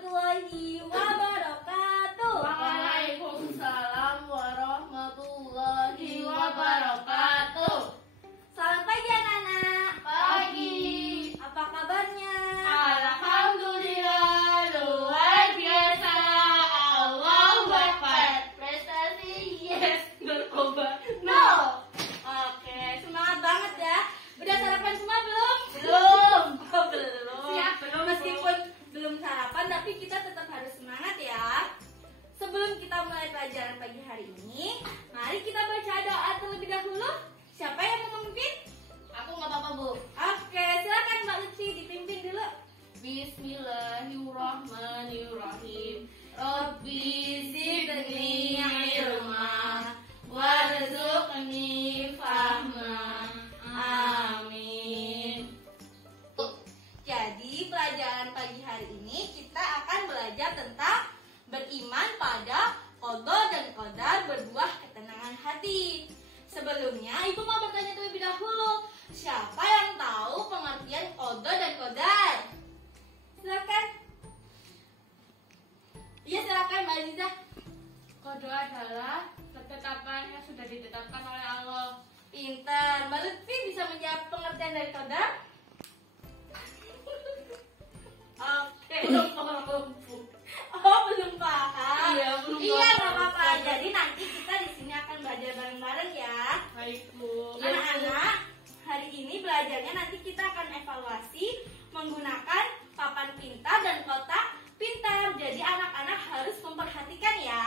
warahmatullahi wabarakatuh. Waalaikumsalam warahmatullahi wabarakatuh. Selamat pagi anak-anak. Pagi. Apa kabarnya? Alhamdulillah, luar biasa. Allahu Akbar. Prestasi yes, narkoba no. Oke, semangat banget ya. Udah sarapan semua belum? Belum. Oh, belum. Siap, belum. Meskipun belum sarapan, tapi kita tetap harus semangat ya. Sebelum kita mulai pelajaran pagi hari ini, mari kita baca doa terlebih dahulu. Siapa yang mau memimpin? Aku nggak apa-apa, Bu. Oke, silakan Mbak Lutfi dipimpin dulu. Bismillahirrahmanirrahim. Rabbi zidni ilma warzuqni fahma. Amin. Jadi pelajaran pagi hari ini kita akan belajar tentang beriman pada qada dan qadar berbuah ketenangan hati. Sebelumnya Ibu mau bertanya terlebih dahulu, siapa yang tahu pengertian qada dan qadar? Silakan. Iya, silakan Mbak Aziza. Qada adalah ketetapan yang sudah ditetapkan oleh Allah. Pintar. Mbak Lutfi bisa menjawab pengertian dari qadar? Oke. Belum paham, Bu. Oh, belum paham. Iya, belum Iya, paham. nggak apa-apa. Jadi nanti kita di sini akan belajar bareng-bareng ya. Baik, Bu. Anak-anak, hari ini belajarnya nanti kita akan evaluasi menggunakan papan pintar dan kotak pintar. Jadi anak-anak harus memperhatikan ya.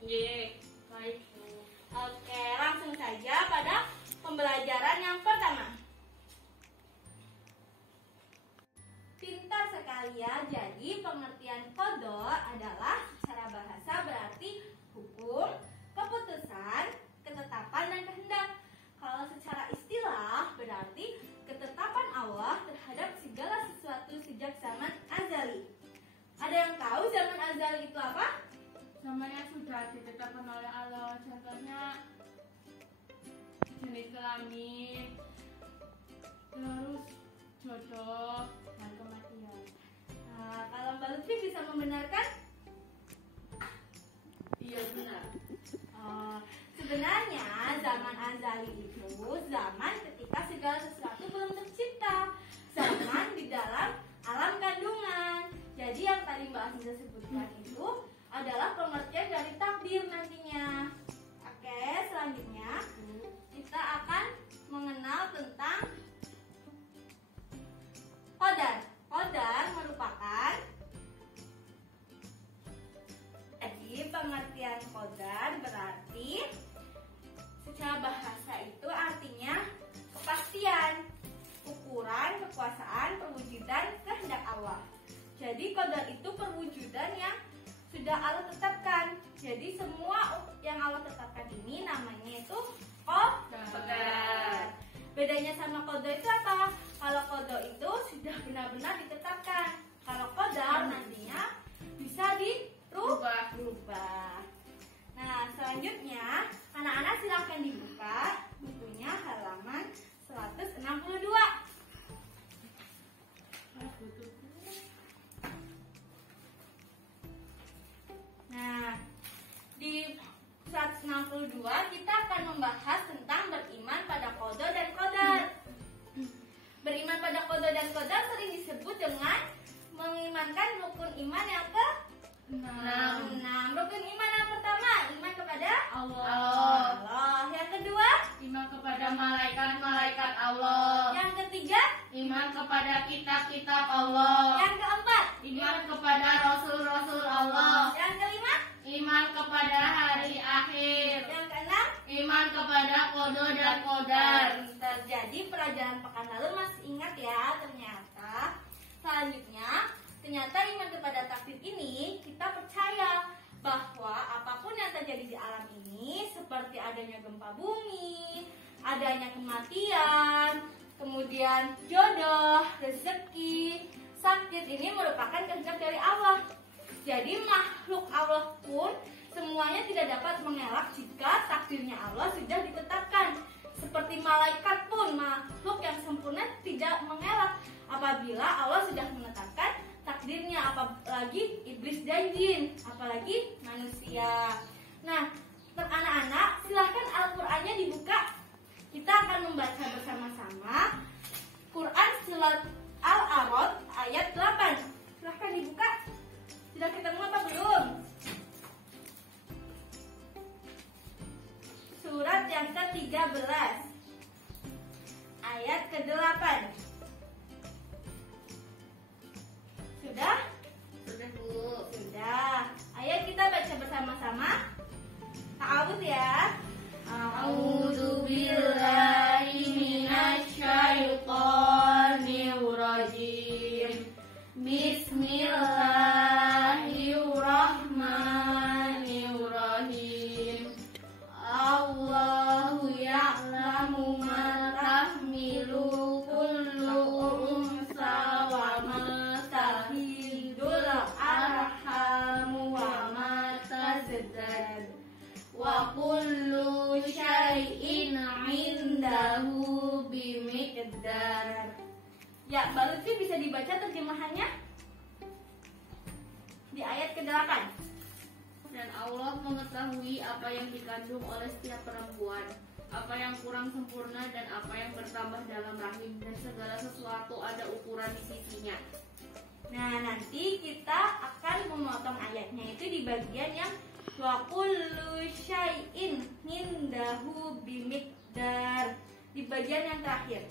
Iya, baik, Bu. Oke, langsung saja pada pembelajaran yang pertama. Pintar sekali ya. Jadi pengertian qada adalah secara bahasa berarti hukum, keputusan, ketetapan dan kehendak. Kalau secara istilah berarti ketetapan Allah terhadap segala sesuatu sejak zaman azali. Ada yang tahu zaman azali itu apa? Zaman yang sudah ditetapkan oleh Allah, contohnya jenis kelamin, terus jodoh dan kematian. Nah, kalau Mbak Lutfi bisa membenarkan? Iya, benar. Sebenarnya zaman azali itu zaman ketika segala sesuatu belum tercipta, zaman di dalam alam kandungan. Jadi yang tadi Mbak Aziza sebutkan itu adalah pengertian dari takdir nantinya. Oke, selanjutnya kita akan mengenal tentang qadar. Qadar merupakan, jadi pengertian qadar berarti secara bahasa itu artinya kepastian, ukuran, kekuasaan, perwujudan kehendak Allah. Jadi qadar itu perwujudan yang sudah Allah tetapkan. Jadi semua yang Allah tetapkan ini namanya itu qadar. Bedanya sama qada itu apa? Kalau qada itu sudah benar-benar ditetapkan. Kalau qadar nantinya bisa dirubah. Nah, selanjutnya anak-anak silahkan dibuka bukunya halaman 162. Nah, di 162 kita akan membahas tentang beriman pada qada dan qadar. Beriman pada qada dan qadar sering disebut dengan mengimankan rukun iman yang ke-6. Rukun iman yang pertama, iman kepada Allah. Yang kedua, Iman kepada malaikat-malaikat Allah. yang ketiga, Iman kepada kitab-kitab Allah. yang keempat, Iman kepada rasul-rasul Allah. yang kelima, Iman kepada hari akhir. yang keenam. Iman kepada qada dan qadar. Jadi pelajaran pekan lalu masih ingat ya ternyata. Selanjutnya, ternyata iman kepada takdir ini kita percaya bahwa apapun yang terjadi di alam ini seperti adanya gempa bumi, adanya kematian, kemudian jodoh, rezeki, sakit ini merupakan kehendak dari Allah. Jadi makhluk Allah pun semuanya tidak dapat mengelak jika takdirnya Allah sudah ditetapkan. Seperti malaikat pun makhluk yang sempurna tidak mengelak apabila Allah sudah menetapkan takdir takdirnya, apalagi iblis dan jin, apalagi manusia. Nah, anak-anak silahkan Al-Qur'annya dibuka. Kita akan membaca bersama-sama Quran Surat Al-A'raf ayat 8. Silahkan dibuka. Sudah ketemu apa belum? Surat yang ke-13 ayat ke-8. Sudah? Sudah, Bu. Sudah. Ayo kita baca bersama-sama. Ta'awudz ya. A'udzu billahi minasyaitonir rajim. Bismillahirrahmanirrahim. Allahu ya'lamu ma tahmilu kullu unsa wa ma tahidul arhamu wa ma tazdad wa kullu syai'in 'indahu bimiqdar. Ya, Mbak Lutfi bisa dibaca terjemahannya di ayat ke-8. Dan Allah mengetahui apa yang dikandung oleh setiap perempuan, apa yang kurang sempurna dan apa yang bertambah dalam rahim, dan segala sesuatu ada ukuran di sisinya. Nah, nanti kita akan memotong ayatnya itu di bagian yang wa kullu syai'in indahu bimiqdar, di bagian yang terakhir.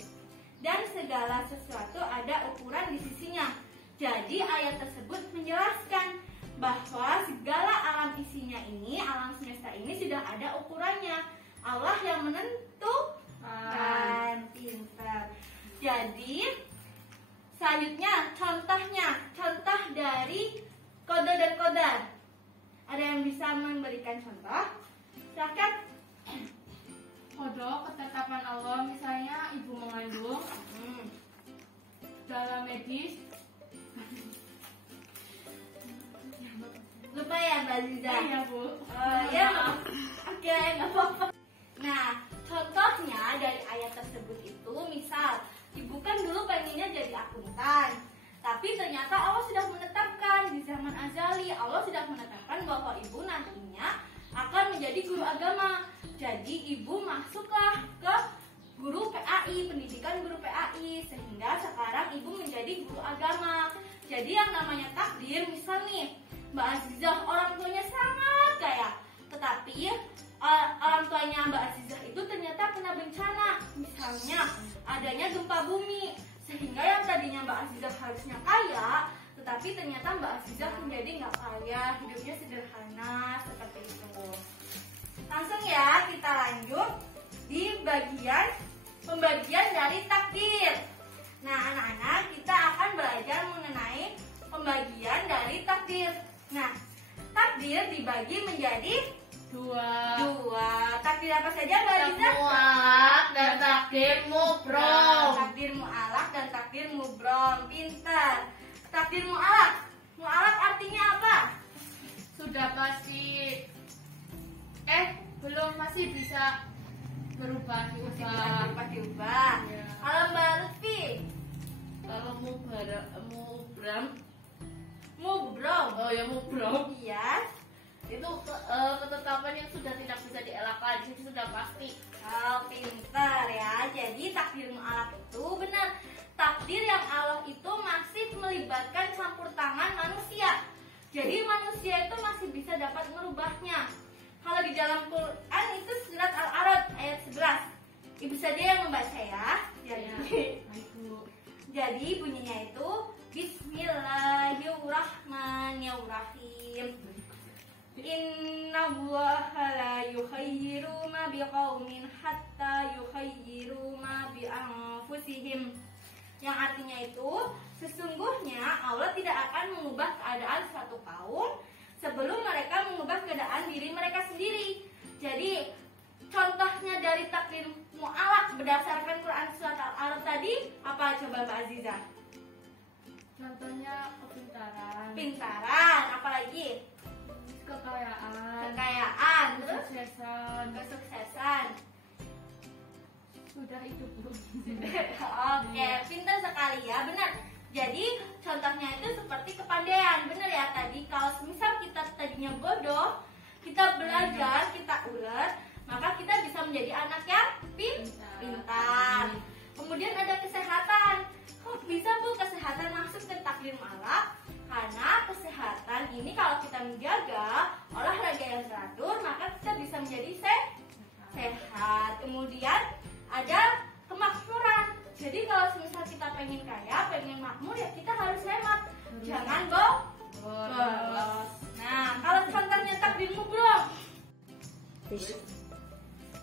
Dan segala sesuatu ada ukuran di sisinya. Jadi ayat tersebut menjelaskan bahwa segala alam isinya ini, alam semesta ini sudah ada ukurannya. Allah yang menentukan. Pintar. Jadi selanjutnya contoh dari kode dan kodar. Ada yang bisa memberikan contoh? Silakan. Kodok ketetapan Allah, misalnya ibu mengandung. Dalam medis, Lupa ya Mbak Aziza? iya Bu. Ya, oke, nggak apa-apa. Nah, contohnya dari ayat tersebut itu, misal ibu kan dulu pengennya jadi akuntan, tapi ternyata Allah sudah menetapkan di zaman azali, Allah sudah menetapkan bahwa ibu nantinya akan menjadi guru agama. Jadi ibu masuklah ke guru PAI, pendidikan guru PAI, sehingga sekarang ibu menjadi guru agama. Jadi yang namanya takdir, misal nih Mbak Azizah orang tuanya sangat kaya, tetapi orang tuanya Mbak Azizah itu ternyata kena bencana, misalnya adanya gempa bumi, sehingga yang tadinya Mbak Azizah harusnya kaya, tetapi ternyata Mbak Azizah menjadi nggak kaya, hidupnya sederhana seperti itu. Langsung ya kita lanjut di pembagian dari takdir. Nah, anak-anak, kita akan belajar mengenai pembagian dari takdir. Nah, takdir dibagi menjadi Dua. Takdir apa saja Mbak Aziza? Mu'alaq dan takdir mubrom. Takdir mu'alaq dan takdir mubrom. Pintar. Takdir mu'alaq. Mu'alaq artinya apa? Sudah pasti. Belum, masih bisa berubah diubah. Diubah. Ya. Kalau Mbak Lutfi? Kalau Mubrom. oh ya mubrom. Iya. Itu ketetapan yang sudah tidak bisa dielakkan, jadi sudah pasti. Oh, pintar ya. Jadi takdir mu'alaq itu benar. Takdir yang Allah itu masih melibatkan campur tangan manusia. Jadi manusia itu masih bisa dapat merubahnya. Kalau di dalam Quran itu surat Al-A'raf ayat 11. Ibu saja yang membaca ya. Jadi bunyinya itu Bismillahirrahmanirrahim. Innallaha la yukhayyiru ma biqaumin hatta yukhayyiru ma bi anfusihim. Yang artinya itu, sesungguhnya Allah tidak akan mengubah keadaan suatu kaum sebelum mereka mengubah keadaan diri mereka sendiri. Jadi contohnya dari takdir mu'alaq berdasarkan Quran surat Al-A'raf tadi apa coba Mbak Aziza? Contohnya kepintaran, Pintaran, apalagi? kekayaan, Terus kesuksesan. Sudah itu Bu. Oke, pintar sekali ya, benar. Jadi contohnya itu seperti dong. Kita belajar, kita ulet, maka kita bisa menjadi anak yang pintar. Kemudian ada kesehatan. Kok bisa Bu kesehatan masuk ke takdir mu'alaq? Karena kesehatan ini kalau kita menjaga olahraga yang teratur, maka kita bisa menjadi sehat. Kemudian ada kemakmuran. Jadi kalau misal kita pengen kaya, pengen makmur, ya kita harus hemat. Jangan boros. Nah, kalau contohnya takdir mubrom.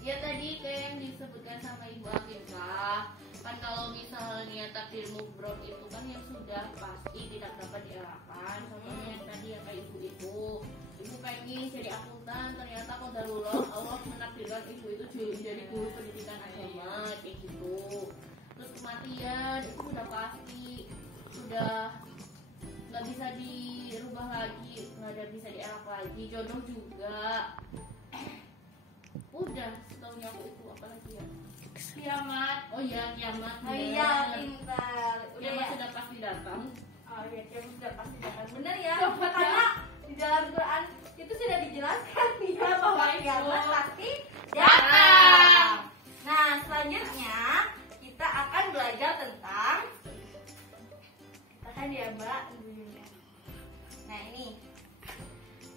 Ya tadi kayak yang disebutkan sama Ibu Akifah, kan kalau misalnya takdir mubrom itu kan yang sudah pasti tidak dapat diarahkan. Contohnya yang tadi yang kayak ibu pengen jadi akuntan, ternyata qadarullah Allah menakdirkan ibu itu jadi guru pendidikan agama kayak gitu. Terus kematian itu sudah pasti, sudah nggak bisa dirubah lagi, nggak ada bisa dielak lagi. Jodoh juga udah, setahunya aku itu apa lagi ya, kiamat. Oh iya, kiamat. Oh iya, pintar. Udah Kiamat ya. sudah pasti datang. Oh iya, kiamat sudah pasti datang. Benar ya. Karena di dalam Quran itu sudah dijelaskan ya bahwa kiamat pasti datang. Nah, selanjutnya kita akan belajar tentang ya Mbak. Nah ini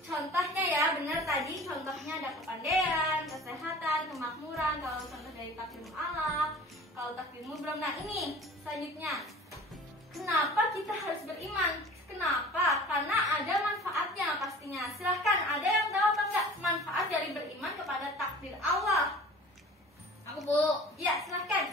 contohnya ya, benar tadi contohnya ada kepandaian, kesehatan, kemakmuran. Kalau contoh dari takdir mu'alaq, kalau takdir mubrom. Nah ini selanjutnya, kenapa kita harus beriman? Kenapa? Karena ada manfaatnya pastinya. Silahkan, ada yang tahu apa enggak manfaat dari beriman kepada takdir Allah? Aku Bu. Ya silahkan.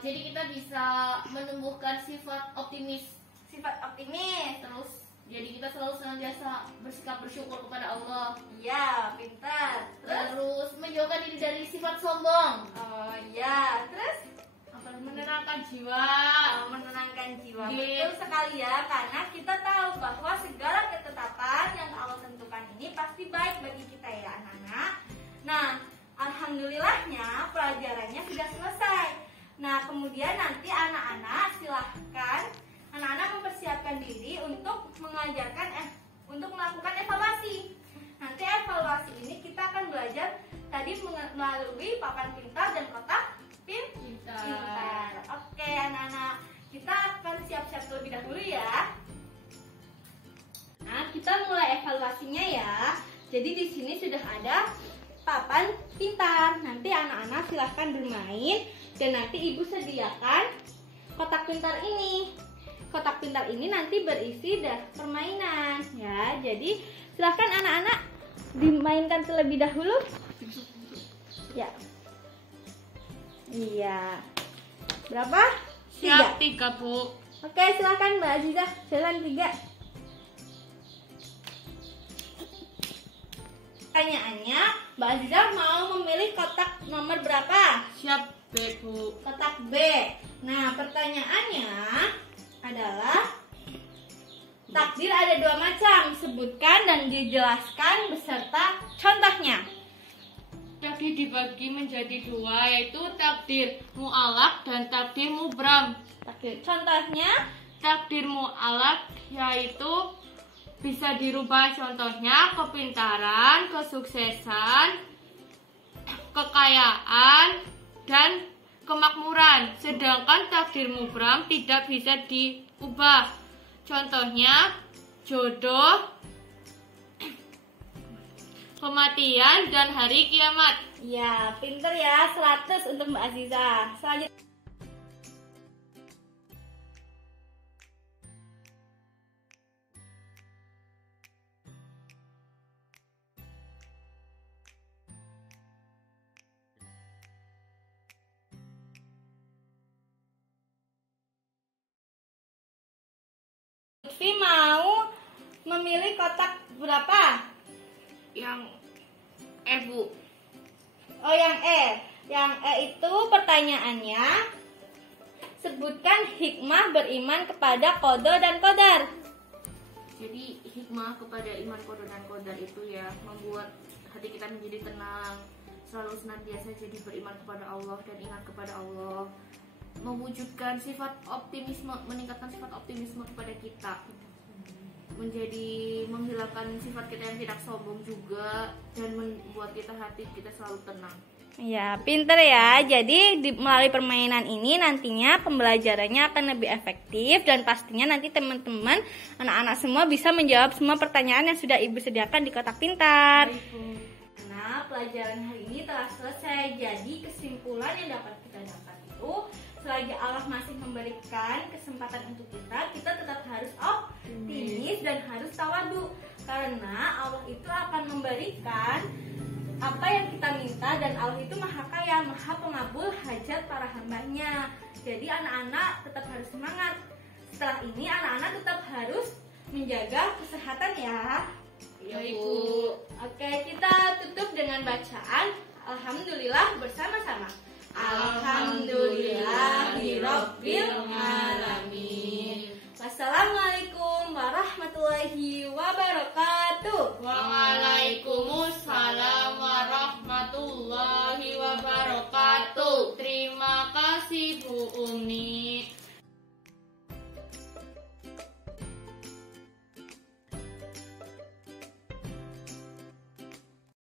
Jadi kita bisa menumbuhkan sifat optimis. Sifat optimis. Terus jadi kita selalu senantiasa bersikap bersyukur kepada Allah. Iya, pintar. Terus menjauhkan diri dari sifat sombong. Oh iya, terus Menenangkan jiwa. menenangkan jiwa. Gitu. Betul sekali ya, karena kita tahu bahwa segala ketetapan yang Allah tentukan ini pasti baik bagi kita ya anak-anak. Nah, alhamdulillahnya pelajarannya sudah selesai. Nah, kemudian nanti anak-anak silahkan mempersiapkan diri untuk untuk melakukan evaluasi. Nanti evaluasi ini kita akan belajar tadi melalui papan pintar dan kotak pintar. Oke, anak-anak, kita akan siap-siap terlebih dahulu ya. Nah, kita mulai evaluasinya ya. Jadi di sini sudah ada papan pintar. Nanti anak-anak silahkan bermain dan nanti ibu sediakan kotak pintar ini. Kotak pintar ini nanti berisi permainan ya. Jadi silahkan anak-anak dimainkan terlebih dahulu. Ya. Iya. Berapa? Siap 3 Bu. Oke, silahkan Mbak Azizah. Jalan 3. Pertanyaannya, Mbak Azizah mau memilih kotak nomor berapa? Siap B Bu. Kotak B. Nah, pertanyaannya adalah takdir ada 2 macam. Sebutkan dan dijelaskan beserta contohnya. Takdir dibagi menjadi 2, yaitu takdir mu'alaq dan takdir mubram. Takdir. Contohnya, Takdir mu'alaq yaitu bisa dirubah, contohnya kepintaran, kesuksesan, kekayaan, dan kemakmuran. Sedangkan takdir mubram tidak bisa diubah, contohnya jodoh, kematian, dan hari kiamat. ya pinter ya, 100 untuk Mbak Azizah. Selanjutnya. Lutfi mau memilih kotak berapa? Yang Bu. Oh, yang E. Yang E itu pertanyaannya, sebutkan hikmah beriman kepada qada dan qadar. Jadi hikmah kepada iman qada dan qadar itu ya membuat hati kita menjadi tenang, selalu senantiasa jadi beriman kepada Allah dan ingat kepada Allah, mewujudkan sifat optimisme, meningkatkan sifat optimisme kepada kita, menghilangkan sifat kita yang tidak sombong juga, dan membuat hati kita selalu tenang. Ya, pinter ya. Jadi melalui permainan ini nantinya pembelajarannya akan lebih efektif dan pastinya nanti teman-teman, anak-anak semua bisa menjawab semua pertanyaan yang sudah Ibu sediakan di kotak pintar. Nah, pelajaran hari ini telah selesai. Jadi kesimpulan yang dapat kita dapat itu, selagi Allah masih memberikan kesempatan untuk kita tetap harus optimis dan harus tawadu. Karena Allah itu akan memberikan apa yang kita minta, dan Allah itu maha kaya, maha pengabul hajat para hambanya. Jadi anak-anak tetap harus semangat. Setelah ini anak-anak tetap harus menjaga kesehatan ya. Iya Bu. Oke, kita tutup dengan bacaan Alhamdulillah bersama-sama. Alhamdulillahirabbil alamin. Wassalamualaikum warahmatullahi wabarakatuh. Waalaikumsalam warahmatullahi wabarakatuh. Terima kasih Bu Umi.